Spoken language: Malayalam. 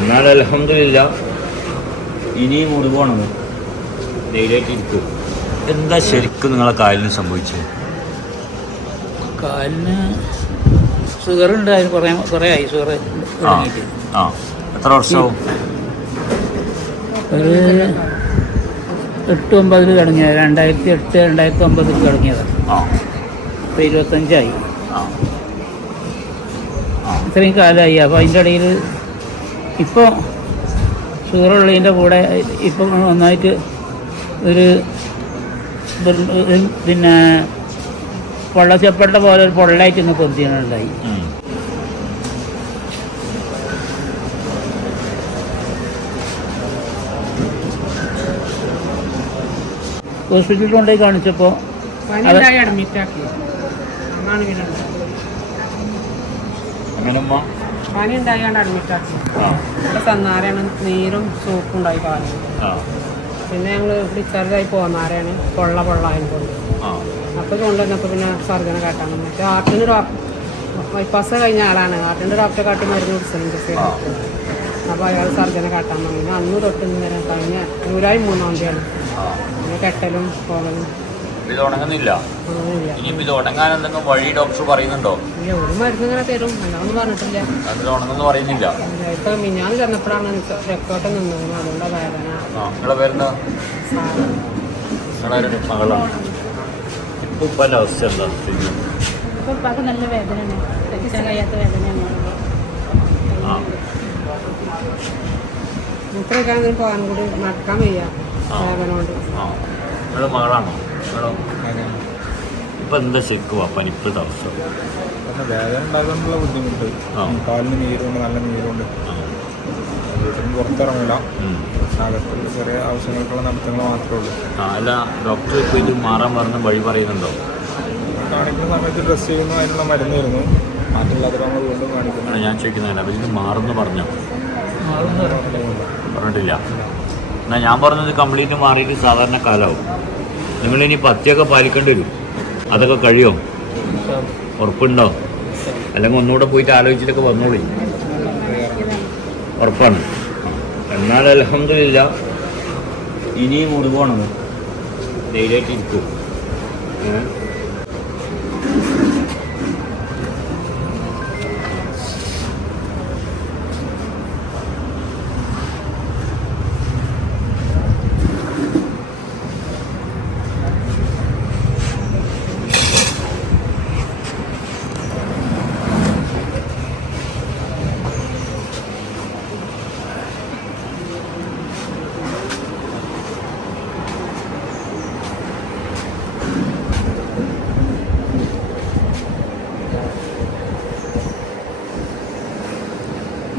എന്നാൽ അലഹമില്ല ഇനിയും മുറിവാണെന്ന് ധൈര്യമായിട്ട് ഇരിക്കും എന്താ ശരിക്കും നിങ്ങളെ കാലിന് സംഭവിച്ചത്? കാലിന് ഷുഗർ ഉണ്ടായിരുന്നു കുറേ കുറേ ആയി ഷുഗർ ആ എത്ര വർഷവും? ഒരു എട്ട് ഒമ്പതിൽ തുടങ്ങിയത് രണ്ടായിരത്തി എട്ട് രണ്ടായിരത്തി ഒമ്പതിൽ തുടങ്ങിയതാണ് ആ. ഇപ്പോൾ ഇരുപത്തഞ്ചായി ഇത്രയും കാലമായി അപ്പോൾ അതിന്റെ ഇടയിൽ ഇപ്പോൾ ഷുഗർ ഉള്ളതിന്റെ കൂടെ ഇപ്പം നന്നായിട്ട് ഒരു പിന്നെ പൊള്ളച്ചപ്പട്ട പോലെ ഒരു പൊള്ളായിട്ട് ഇന്ന് പൊന്തിയുണ്ടായി ഹോസ്പിറ്റലിൽ കൊണ്ടുപോയി കാണിച്ചപ്പോൾ. അങ്ങനെ പനി ഉണ്ടായാണ്ട് അഡ്മിറ്റ് ആക്കി. ഇവിടെ തന്നാരാണ് നീരും സൂപ്പും ഉണ്ടായി പാൽ പിന്നെ ഞങ്ങൾ ഡിസ്ചാർജ് ആയി പോന്നാരാണ് പൊള്ള പൊള്ളായതുകൊണ്ട് ആ. അപ്പോൾ കൊണ്ടുവന്നപ്പോൾ പിന്നെ സർജന കാട്ടാൻ മറ്റേ ഹാർട്ടിന് ബൈപ്പാസ് കഴിഞ്ഞ ആളാണ്. ഹാർട്ടിന്റെ ഡോക്ടറെ കാട്ടി മരുന്ന് കുടിച്ചിട്ടുണ്ട് അപ്പൊ അപ്പോൾ അയാൾ സർജന കാട്ടാൻ വന്നു. അന്ന് തൊട്ട് ഇന്ന് വരെ കഴിഞ്ഞ ജൂലൈ മൂന്നാം തീയതിയാണ്. പിന്നെ കെട്ടലും പോകലും ഇത് ഉണങ്ങുന്നില്ല. ഇനിയിപ്പോൾ ഇത് ഉണങ്ങാൻ എന്തെങ്കിലും വഴി ഡോക്ടർ പറയുന്നുണ്ടോ? ഇല്ല ഒരു മരുന്ന് ഇങ്ങനെ തരും. അല്ലാതൊന്നും പറഞ്ഞിട്ടില്ല. അതിൽ ഉണങ്ങുന്നു പറയുന്നില്ല. ഇപ്പൊ മിഞ്ഞാന്ന് ചെന്നപ്പോഴാണ് രക്തോട്ടം നിന്നത്. അതുകൊണ്ടാ വേദന. ആ നിങ്ങളെ പേരെന്താ? സാധനം നിങ്ങളൊരു മകളാണ്? ഇപ്പൊ പല അവസ്ഥ എന്താ? ഉപ്പാക്ക് നല്ല വേദനയാണ്. സഹിക്കാൻ കഴിയാത്ത വേദനയാണ്. പോകാൻ കൂടി നടക്കാൻ വയ്യ. വേദന കൊണ്ട്. ആ. നിങ്ങളുടെ മകളാണോ? ഇപ്പം എന്താ ശരിക്കും അപ്പം ഇപ്പോഴത്തെ അവസ്ഥ? കാരണം വേദന ഉണ്ടാകുന്നുള്ള ബുദ്ധിമുട്ട്. ആ. കാലിന് നീരുണ്ട് നല്ല നീരുണ്ട്. വീട്ടിൽ നിന്ന് പുറത്തിറങ്ങില്ല അകത്തുള്ള ചെറിയ ആവശ്യങ്ങൾക്കുള്ള നടത്തങ്ങൾ മാത്രമേ ഉള്ളൂ. ആ അല്ല ഡോക്ടർ ഇപ്പോൾ ഇത് മാറാൻ പറഞ്ഞ വഴി പറയുന്നുണ്ടോ? കാണിക്കുന്ന സമയത്ത് ഡ്രസ് ചെയ്യുന്നു അതിനുള്ള മരുന്നായിരുന്നു. നമ്മൾ വീണ്ടും കാണിക്കുന്നു. ആണ് ഞാൻ ചോദിക്കുന്നതല്ല അപ്പോൾ ഇത് മാറുന്നു പറഞ്ഞോ? പറഞ്ഞിട്ടില്ല. എന്നാൽ ഞാൻ പറഞ്ഞത് കംപ്ലീറ്റ് മാറിയിട്ട് സാധാരണ കാലാവും നിങ്ങളിനി പത്യൊക്കെ പാലിക്കേണ്ടി വരും. അതൊക്കെ കഴിയോ? ഉറപ്പുണ്ടോ? അല്ലെങ്കിൽ ഒന്നുകൂടെ പോയിട്ട് ആലോചിച്ചിട്ടൊക്കെ വന്നോളി. ഉറപ്പാണ്. എന്നാൽ അലഹമില്ല ഇനിയും മുറിവാണെന്ന് ധൈര്യമായിട്ട് ഇരിക്കും ഏഹ്